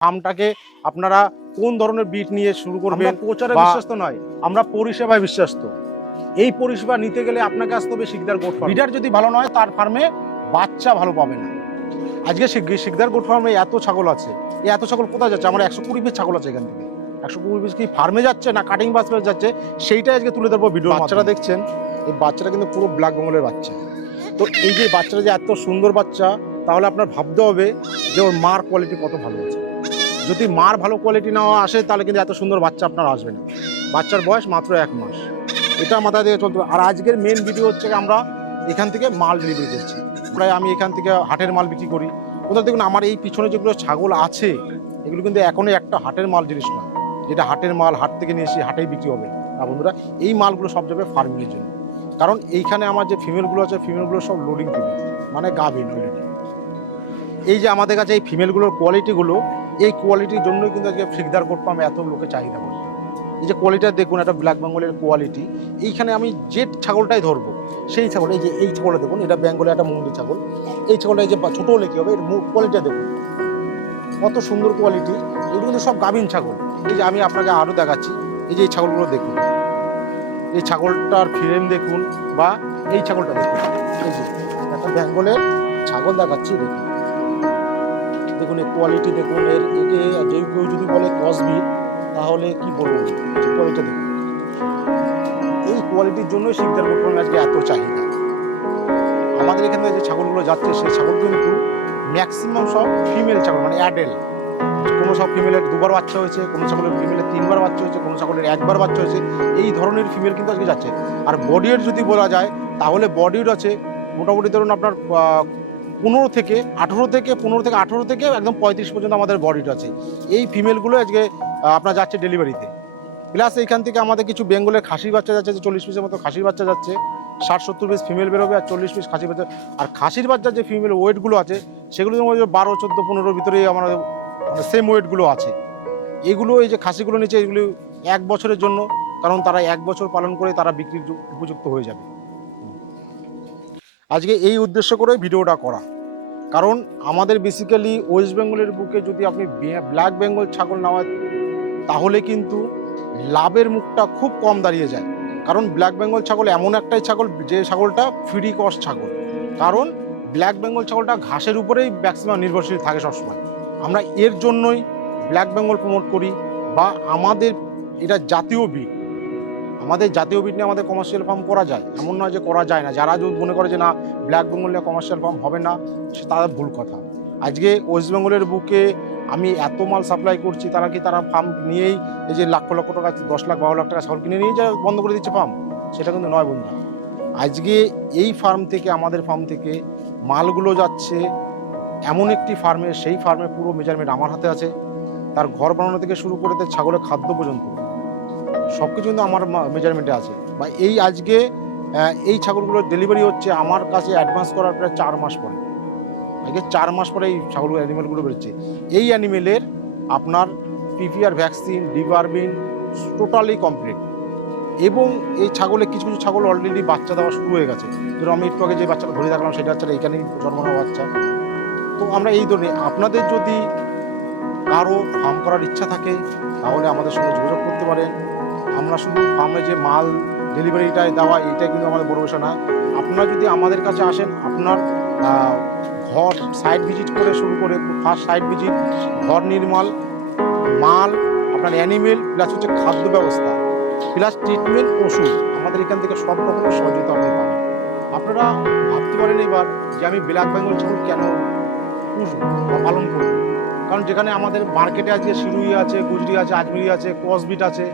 ফার্মটাকে আপনারা কোন ধরনের বিট নিয়ে শুরু করবেন। প্রচারে বিশ্বস্ত নয়, আমরা পরিষেবায় বিশ্বস্ত। এই পরিষেবা নিতে গেলে আপনাকে আসতে হবে শিকদার গোট ফার্ম। বিডার যদি ভালো নয় তার ফার্মে বাচ্চা ভালো পাবে না। আজকে শিকদার গোট ফার্মে এত ছাগল আছে, এই এত ছাগল কোথায় যাচ্ছে? আমার 120 পিস ছাগল আছে এখান থেকে। 120 পিস কি ফার্মে যাচ্ছে না কাটিং বাসে যাচ্ছে, সেইটাই আজকে তুলে ধরবো ভিডিও। বাচ্চারা দেখছেন, এই বাচ্চাটা কিন্তু পুরো ব্ল্যাক বেঙ্গলের বাচ্চা। তো এই যে বাচ্চাটা যে এত সুন্দর বাচ্চা, তাহলে আপনার ভাবতে হবে যে ওর মার কোয়ালিটি কত ভালো আছে। যদি মার ভালো কোয়ালিটি না আসে তাহলে কিন্তু এত সুন্দর বাচ্চা আপনার আসবে না। বাচ্চার বয়স মাত্র 1 মাস, এটা মাথায় দিয়ে চলতে। আর আজকের মেন ভিডিও হচ্ছে আমরা এখান থেকে মাল ডেলিভারি করছি। প্রায় আমি এখান থেকে হাটের মাল বিক্রি করি। কোথাও দেখুন আমার এই পিছনে যেগুলো ছাগল আছে, এগুলো কিন্তু এখনই একটা হাটের মাল জিনিস না, যেটা হাটের মাল হাট থেকে নিয়ে এসে হাটেই বিক্রি হবে না বন্ধুরা। এই মালগুলো সব যাবে ফার্মিংয়ের জন্য। কারণ এইখানে আমার যে ফিমেলগুলো আছে, ফিমেলগুলো সব লোডিং ফিমেল, মানে গাভিন অলরেডি। এই যে আমাদের কাছে এই ফিমেলগুলোর কোয়ালিটিগুলো, এই কোয়ালিটির জন্যই কিন্তু আজকে শিকদার গোট ফার্মে এত লোকে চাহিদা করে। এই যে কোয়ালিটিটা দেখুন, একটা ব্ল্যাক বেঙ্গলের কোয়ালিটি। এইখানে আমি যে ছাগলটাই ধরবো সেই ছাগল, এই যে এই ছাগলটা দেখুন, এটা বেঙ্গলের একটা মুন্ডি ছাগল। এই ছাগলটা এই যে ছোটো হলে কী হবে, এর কোয়ালিটিটা দেখুন কত সুন্দর কোয়ালিটি। এগুলো কিন্তু সব গাভিন ছাগল। এই যে আমি আপনাকে আরও দেখাচ্ছি, এই যে এই ছাগলগুলো দেখুন, এই ছাগলটার ফ্রেম দেখুন, বা এই ছাগলটা দেখুন। এই যে একটা বেঙ্গলের ছাগল দেখাচ্ছি, দেখুন দেখুন এই কোয়ালিটি দেখুন। একে যে কেউ যদি বলে ক্রসবিট, তাহলে কি বলবো, কোয়ালিটি দেখুন। এই কোয়ালিটির জন্যই শিকদার গোট ফার্মে আজকে এত চাহিদা। আমাদের এখানে যে ছাগলগুলো যাচ্ছে, সেই ছাগল কিন্তু ম্যাক্সিমাম সব ফিমেল ছাগল, মানে অ্যাডেল। কোনো সব ফিমেলের 2বার বাচ্চা হয়েছে, কোনো ছাগলের ফিমেলের 3বার বাচ্চা হয়েছে, কোনো ছাগলের 1বার বাচ্চা হয়েছে। এই ধরনের ফিমেল কিন্তু আজকে যাচ্ছে। আর বডি ওয়েট যদি বলা যায়, তাহলে বডি ওয়েট আছে মোটামুটি ধরুন আপনার 15 থেকে 18 থেকে একদম 35 পর্যন্ত আমাদের বডি ওয়েট আছে। এই ফিমেলগুলো আজকে আপনার যাচ্ছে ডেলিভারিতে। প্লাস এইখান থেকে আমাদের কিছু বেঙ্গলের খাসির বাচ্চা যাচ্ছে, যে 40 পিসের মতো খাসির বাচ্চা যাচ্ছে। 60-70 পিস ফিমেল বেরোবে আর 40 পিস খাসির বাচ্চা। আর খাসির বাচ্চার যে ফিমেল ওয়েটগুলো আছে, সেগুলো 12, 14, 15 ভিতরেই আমাদের সেম ওয়েটগুলো আছে। এগুলো এই যে খাসিগুলো নিচে, এগুলো 1 বছরের জন্য, কারণ তারা 1 বছর পালন করে তারা বিক্রির উপযুক্ত হয়ে যাবে। আজকে এই উদ্দেশ্য করে ভিডিওটা করা, কারণ আমাদের বেসিক্যালি ওয়েস্ট বেঙ্গলের বুকে যদি আপনি ব্ল্যাক বেঙ্গল ছাগল নেওয়া, তাহলে কিন্তু লাভের মুখটা খুব কম দাঁড়িয়ে যায়। কারণ ব্ল্যাক বেঙ্গল ছাগল এমন একটাই ছাগল, যে ছাগলটা ফ্রি কস্ট ছাগল। কারণ ব্ল্যাক বেঙ্গল ছাগলটা ঘাসের উপরেই ম্যাক্সিমাম নির্ভরশীল থাকে সবসময়। আমরা এর জন্যই ব্ল্যাক বেঙ্গল প্রমোট করি, বা আমাদের এটা জাতীয় বিট। আমাদের জাতীয় বিট নিয়ে আমাদের কমার্শিয়াল ফার্ম করা যায়, এমন নয় যে করা যায় না। যারা যদি মনে করে যে না ব্ল্যাক বেঙ্গল নিয়ে কমার্শিয়াল ফার্ম হবে না, সে তাদের ভুল কথা। আজকে ওয়েস্ট বেঙ্গলের বুকে আমি এত মাল সাপ্লাই করছি, তারা ফার্ম নিয়েই এই যে লক্ষ লক্ষ টাকা, 10 লাখ 12 লাখ টাকা ছাগল কিনে নিয়ে যা বন্ধ করে দিচ্ছে ফার্ম, সেটা কিন্তু নয় বন্ধু। আজকে এই ফার্ম থেকে, আমাদের ফার্ম থেকে মালগুলো যাচ্ছে এমন একটি ফার্মে, সেই ফার্মে পুরো মেজারমেন্ট আমার হাতে আছে। তার ঘর বানানো থেকে শুরু করে তার ছাগলের খাদ্য পর্যন্ত সব কিছু কিন্তু আমার মেজারমেন্টে আছে। বা এই আজকে এই ছাগলগুলোর ডেলিভারি হচ্ছে আমার কাছে অ্যাডভান্স করার প্রায় 4 মাস পরে। আজকে 4 মাস পরে এই ছাগলগুলো অ্যানিমেলগুলো বেরোচ্ছে। এই অ্যানিমেলের আপনার পিপিআর ভ্যাকসিন, ডিবার্মিন টোটালি কমপ্লিট। এবং এই ছাগলে কিছু কিছু ছাগল অলরেডি বাচ্চা দেওয়া শুরু হয়ে গেছে। ধরো আমি একটু আগে যে বাচ্চাটা ধরে রাখলাম, সেই বাচ্চাটা এখানেই জন্ম নেওয়া বাচ্চা। তো আমরা এই ধরনের, আপনাদের যদি কারো ফার্ম করার ইচ্ছা থাকে, তাহলে আমাদের সঙ্গে যোগাযোগ করতে পারেন। আমরা শুধু ফার্মে যে মাল ডেলিভারিটাই দেওয়া, এইটাই কিন্তু আমাদের বড় বিষয় না। আপনারা যদি আমাদের কাছে আসেন, আপনার ঘর সাইট ভিজিট করে শুরু করে, ফার্স্ট সাইট ভিজিট, ঘর নির্মাণ, মাল, আপনার অ্যানিমেল, প্লাস হচ্ছে খাদ্য ব্যবস্থা, প্লাস ট্রিটমেন্ট, ওষুধ, আমাদের এখান থেকে সব রকমের সহযোগিতা আপনি পাবেন। আপনারা ভাবতে পারেন এবার যে আমি ব্ল্যাক বেঙ্গল ছাগল কেন পুষবো বা পালন করবো। কারণ যেখানে আমাদের মার্কেটে আজকে শিরুই আছে, গুজরি আছে, আজমিরি আছে, ক্রসবিট আছে,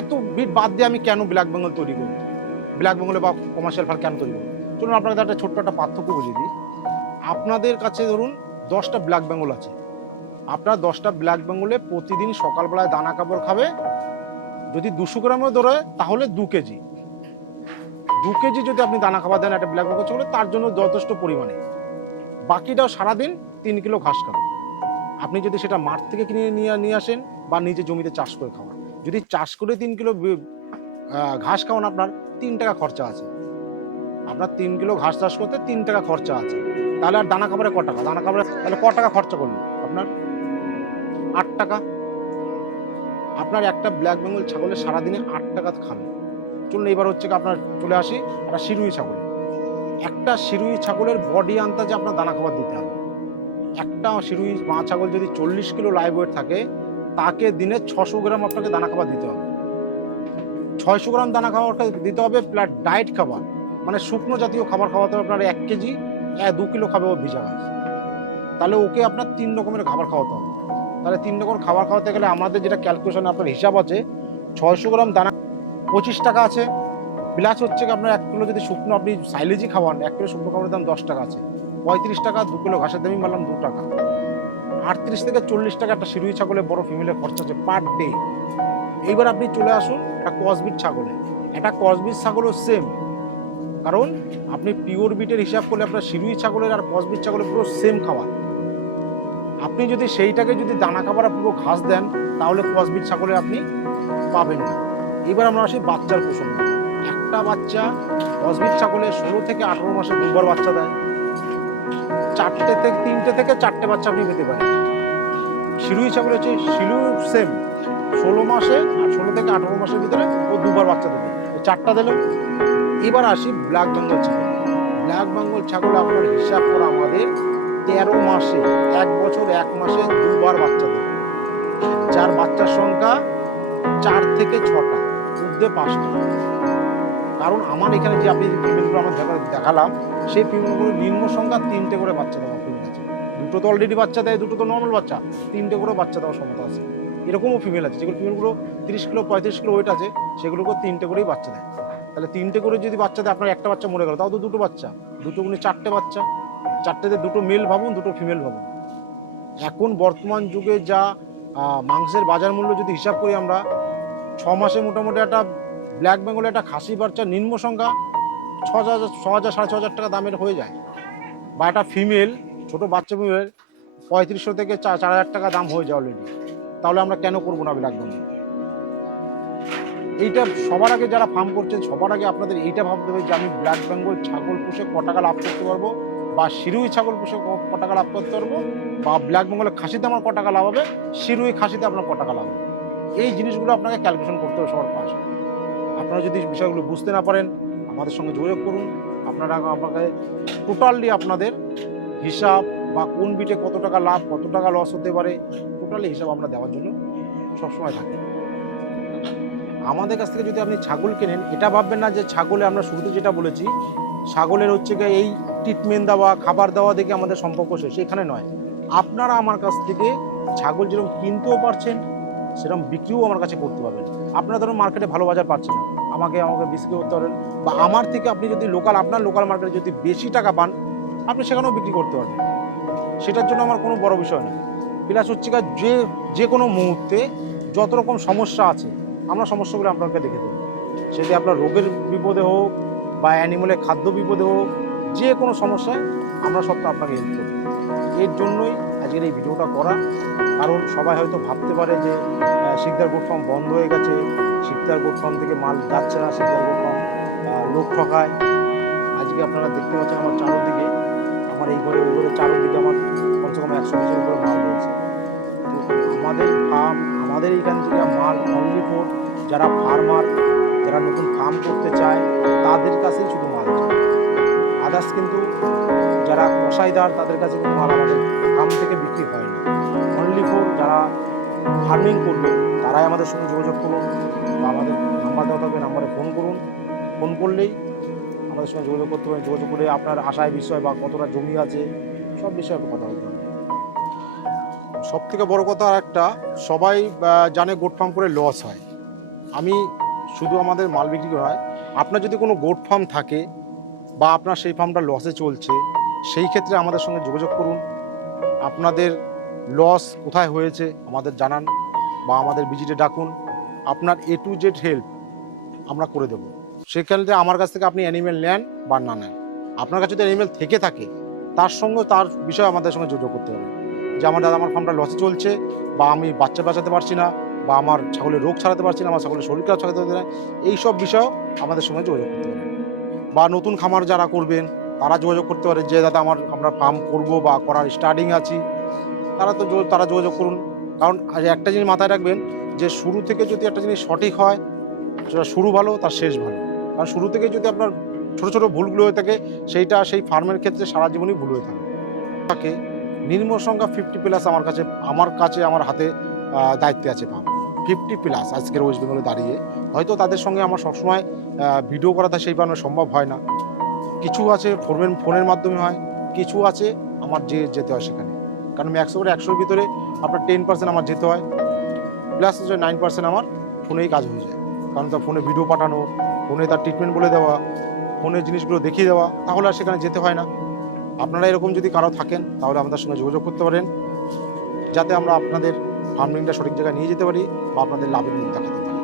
এত বিট বাদ দিয়ে আমি কেন ব্ল্যাক বেঙ্গল তৈরি করবো, ব্ল্যাক বেঙ্গলে বা কমার্শিয়াল ফার্ম কেন তৈরি করবো। চলুন আপনাদের একটা ছোট্ট একটা পার্থক্য বুঝিয়ে দিই। আপনাদের কাছে ধরুন 10টা ব্ল্যাক বেঙ্গল আছে। আপনার 10টা ব্ল্যাক বেঙ্গলে প্রতিদিন সকালবেলায় দানা কাপড় খাবে, যদি 200 গ্রামও ধরে তাহলে 2 কেজি। 2 কেজি যদি আপনি দানা খাবার দেন একটা ব্ল্যাক বেঙ্গল ছাগলে, তার জন্য যথেষ্ট পরিমাণে। বাকিটাও সারাদিন 3 কিলো ঘাস খাবে। আপনি যদি সেটা মাঠ থেকে কিনে নিয়ে আসেন, বা নিজে জমিতে চাষ করে খাওয়ান, যদি চাষ করে 3 কিলো ঘাস খাওয়ান, আপনার 3 টাকা খরচা আছে। আপনার 3 কিলো ঘাস চাষ করতে 3 টাকা খরচা আছে। তাহলে আর দানা খাবারে ক টাকা, দানা খাবারে তাহলে ক টাকা খরচা করলেন আপনার? 8 টাকা। আপনার একটা ব্ল্যাক বেঙ্গল ছাগলের সারাদিনে 8 টাকা খাবে। চলুন এবার হচ্ছে কি আপনার চলে আসি একটা শিরুই ছাগল। একটা শিরুই ছাগলের বডি আন্দাজে আপনার দানা খাবার দিতে হবে। একটা শিরুই মা ছাগল যদি 40 কিলো লাইভ ওয়েট থাকে, তাকে দিনে 600 গ্রাম আপনাকে দানা খাবার দিতে হবে। 600 গ্রাম দানা খাবার দিতে হবে প্লাস ডায়েট খাবার, মানে শুকনো জাতীয় খাবার খাওয়াতে হবে আপনার 1 কেজি, 2 কিলো খাবে ও ভিজা ঘাস। তাহলে ওকে আপনার 3 রকমের খাবার খাওয়াতে হবে। তাহলে 3 রকম খাবার খাওয়াতে গেলে আমাদের যেটা ক্যালকুলেশন আপনার হিসাব আছে, 600 গ্রাম দানা 25 টাকা আছে, প্লাস হচ্ছে কি আপনার 1 কিলো যদি শুকনো আপনি সাইলেজই খাওয়ান, 1 কিলো শুকনো খাবারের দাম 10 টাকা আছে, 35 টাকা, 2 কিলো ঘাসের দামই মারলাম 2 টাকা, 38 থেকে 40 টাকা একটা শিরুই ছাগলের বড় ফিমেলের খরচা আছে পার ডে। এইবার আপনি চলে আসুন একটা ক্রসবিট ছাগলে। একটা ক্রসবিট ছাগলও সেম, কারণ আপনি পিওর বিটের হিসাব করলে আপনার শিরুই ছাগলের আর ক্রসবিট ছাগলের পুরো সেম খাবার। আপনি যদি সেইটাকে যদি দানা খাবার পুরো ঘাস দেন, তাহলে ক্রসবিট ছাগলের আপনি পাবেন না। এবার আমরা আসি বাচ্চার প্রসঙ্গ। একটা বাচ্চা ক্রসবিট ছাগলে 16 থেকে 18 মাসে 2বার বাচ্চা দেয়। 3টে থেকে 4টে বাচ্চা আপনি পেতে পারেন। শিরুই ছাগল হচ্ছে শিরুই সেম, 16 মাসে আর 16 থেকে 18 মাসের ভিতরে ও 2বার বাচ্চা দেবে, 4টা দিল। এবার আসি ব্ল্যাক বেঙ্গল ছাগল। ব্ল্যাক বেঙ্গল ছাগল আপনার হিসাব করা আমাদের 13 মাসে, 1 বছর 1 মাসে 2বার বাচ্চা দেবে, যার বাচ্চার সংখ্যা 4 থেকে 6টা, মধ্যে 5টা। কারণ আমার এখানে যে আপনি ফিমেলগুলো আমার দেখালাম, সেই ফিমেলগুলো নিম্ন সংখ্যা 3টে করে বাচ্চা দেওয়া ফিমেল আছে। 2টো তো অলরেডি বাচ্চা দেয়, 2টো তো নর্মাল বাচ্চা, 3টে করে বাচ্চা দেওয়ার ক্ষমতা আছে। এরকমও ফিমেল আছে যেগুলো ফিমেলগুলো 30 কিলো 35 কিলো ওয়েট আছে, সেগুলোকে 3টে করেই বাচ্চা দেয়। তাহলে 3টে করে যদি বাচ্চা দেয়, আপনার একটা বাচ্চা মরে গেল, তাও তো 2টো বাচ্চা, 2টো গুণে 4টে বাচ্চা, 4টেতে 2টো মেল ভাবুন, 2টো ফিমেল ভাবুন। এখন বর্তমান যুগে যা মাংসের বাজার মূল্য যদি হিসাব করি আমরা, 6 মাসে মোটামুটি একটা ব্ল্যাক বেঙ্গলের একটা খাসি বাচ্চা নিম্ন সংখ্যা 6,000 6,000 6,500 টাকা দামের হয়ে যায়। বা একটা ফিমেল ছোট বাচ্চা ফিমেল 3500 থেকে 4,000 টাকা দাম হয়ে যায় অলরেডি। তাহলে আমরা কেন করবো না ব্ল্যাক বেঙ্গল? এইটা সবার আগে যারা ফার্ম করছেন, সবার আগে আপনাদের এইটা ভাবতে হবে যে আমি ব্ল্যাক বেঙ্গল ছাগল পুষে ক টাকা লাভ করতে পারবো, বা শিরুই ছাগল পুষে ক টাকা লাভ করতে পারবো, বা ব্ল্যাক বেঙ্গলের খাসিতে আমার ক টাকা লাভ হবে, শিরুই খাসিতে আপনার ক টাকা লাভ হবে। এই জিনিসগুলো আপনাকে ক্যালকুলেশন করতে হবে সবার পাশে। আপনারা যদি বিষয়গুলো বুঝতে না পারেন, আমাদের সঙ্গে যোগাযোগ করুন। আপনারা আমাকে টোটালি আপনাদের হিসাব বা কোন বিটে কত টাকা লাভ, কত টাকা লস হতে পারে, টোটালি হিসাব আমরা দেওয়ার জন্য সবসময় থাকি। আমাদের কাছ থেকে যদি আপনি ছাগল কেনেন, এটা ভাববেন না যে ছাগলে আমরা শুরুতে যেটা বলেছি, ছাগলের হচ্ছে গিয়ে এই ট্রিটমেন্ট দেওয়া, খাবার দেওয়া দেখে আমাদের সম্পর্ক শেষ, এখানে নয়। আপনারা আমার কাছ থেকে ছাগল যেরকম কিনতেও পারছেন, সেরকম বিক্রিও আমার কাছে করতে পারবেন। আপনারা ধরুন মার্কেটে ভালো বাজার পাচ্ছেন না, আমাকে বিক্রি করতে পারেন, বা আমার থেকে আপনি যদি আপনার লোকাল মার্কেটে যদি বেশি টাকা পান, আপনি সেখানেও বিক্রি করতে পারবেন। সেটার জন্য আমার কোনো বড় বিষয় নয়। প্লাস হচ্ছে যে কোনো মুহূর্তে যত রকম সমস্যা আছে, আমরা সমস্যাগুলো আপনাকে দেখে দেবো। সেটা আপনার রোগের বিপদে হোক বা অ্যানিমেলের খাদ্য বিপদে হোক, যে কোনো সমস্যায় আমরা সবটা আপনাকে হেল্প করব। এর জন্যই আজকের এই ভিডিওটা করা। কারণ সবাই হয়তো ভাবতে পারে যে শিকদার গোট ফার্ম বন্ধ হয়ে গেছে, শিকদার গোট ফার্ম থেকে মাল যাচ্ছে না, শিকদার গোট ফার্ম লোক ঠকায়। আজকে আপনারা দেখতে পাচ্ছেন আমার চারোদিকে, আমার এই ঘরে ওই ঘরে চারোদিকে আমার কমসে কম 100 কেজির উপরে মাল রয়েছে। তো আমাদের ফার্ম, আমাদের এইখান থেকে মাল অনলি ফর যারা ফার্মার, যারা নতুন ফার্ম করতে চায় তাদের কাছেই শুধু মাল যায়। আদার্স কিন্তু যারা কসাইদার, তাদের কাছে কিন্তু মাল আমাদের ফার্ম থেকে বিক্রি হয় না। অনলি ফর যারা ফার্মিং করবে তারাই আমাদের সঙ্গে যোগাযোগ করুন, বা আমাদের নাম্বার দেওয়া থাকবে, নাম্বারে ফোন করুন। ফোন করলেই আমাদের সঙ্গে যোগাযোগ করতে পারেন। যোগাযোগ করে আপনার আশায় বিষয় বা কতটা জমি আছে সব বিষয়ে কথা বলতে পারবেন। সব থেকে বড় কথা আর একটা, সবাই জানে গোট ফার্ম করে লস হয়। আমি শুধু আমাদের মাল বিক্রি করা হয়, আপনার যদি কোনো গোট ফার্ম থাকে বা আপনার সেই ফার্মটা লসে চলছে, সেই ক্ষেত্রে আমাদের সঙ্গে যোগাযোগ করুন। আপনাদের লস কোথায় হয়েছে আমাদের জানান, বা আমাদের ভিজিটে ডাকুন। আপনার A to Z হেল্প আমরা করে দেবো। সেক্ষেত্রে আমার কাছ থেকে আপনি অ্যানিমেল নেন বা না নেন, আপনার কাছে যদি অ্যানিমেল থেকে থাকে, তার সঙ্গে তার বিষয়ে আমাদের সঙ্গে যোগাযোগ করতে হবে। যে আমার দাদা, আমার ফার্মটা লসে চলছে, বা আমি বাচ্চা বাঁচাতে পারছি না, বা আমার ছাগলের রোগ ছাড়াতে পারছি না, আমার ছাগলের শরীর খারাপ ছাড়াতে পারছি না, এইসব বিষয়েও আমাদের সঙ্গে যোগাযোগ করতে পারেন। বা নতুন খামার যারা করবেন তারা যোগাযোগ করতে পারে যে দাদা আমরা ফার্ম করব বা করার স্টার্টিং আছি, তারা যোগাযোগ করুন। কারণ আজ একটা জিনিস মাথায় রাখবেন যে শুরু থেকে যদি একটা জিনিস সঠিক হয়, সেটা শুরু ভালো তার শেষ ভালো। কারণ শুরু থেকে যদি আপনার ছোট ছোট ভুলগুলো হয়ে থাকে, সেইটা সেই ফার্মের ক্ষেত্রে সারা জীবনই ভুল হয়ে থাকে। তাকে নিম্ন সংখ্যা 50+ আমার হাতে দায়িত্বে আছে পাওয়া 50+ আজকের ওয়েস্ট বেঙ্গলে দাঁড়িয়ে। হয়তো তাদের সঙ্গে আমার সবসময় ভিডিও করাটা সেই কারণে সম্ভব হয় না। কিছু আছে ফোনের মাধ্যমে হয়, কিছু আছে আমার যেতে হয় সেখানে। কারণ আমি 100 করে 100-র ভিতরে আপনার 10% আমার যেতে হয়, প্লাস হচ্ছে 9% আমার ফোনেই কাজ হয়ে যায়। কারণ তার ফোনে ভিডিও পাঠানো, ফোনে তার ট্রিটমেন্ট বলে দেওয়া, ফোনের জিনিসগুলো দেখিয়ে দেওয়া, তাহলে আর সেখানে যেতে হয় না। আপনারা এরকম যদি কারো থাকেন তাহলে আমাদের সঙ্গে যোগাযোগ করতে পারেন, যাতে আমরা আপনাদের ফার্মিংটা সঠিক জায়গায় নিয়ে যেতে পারি বা আপনাদের লাভের মুখ দেখাতে পারি।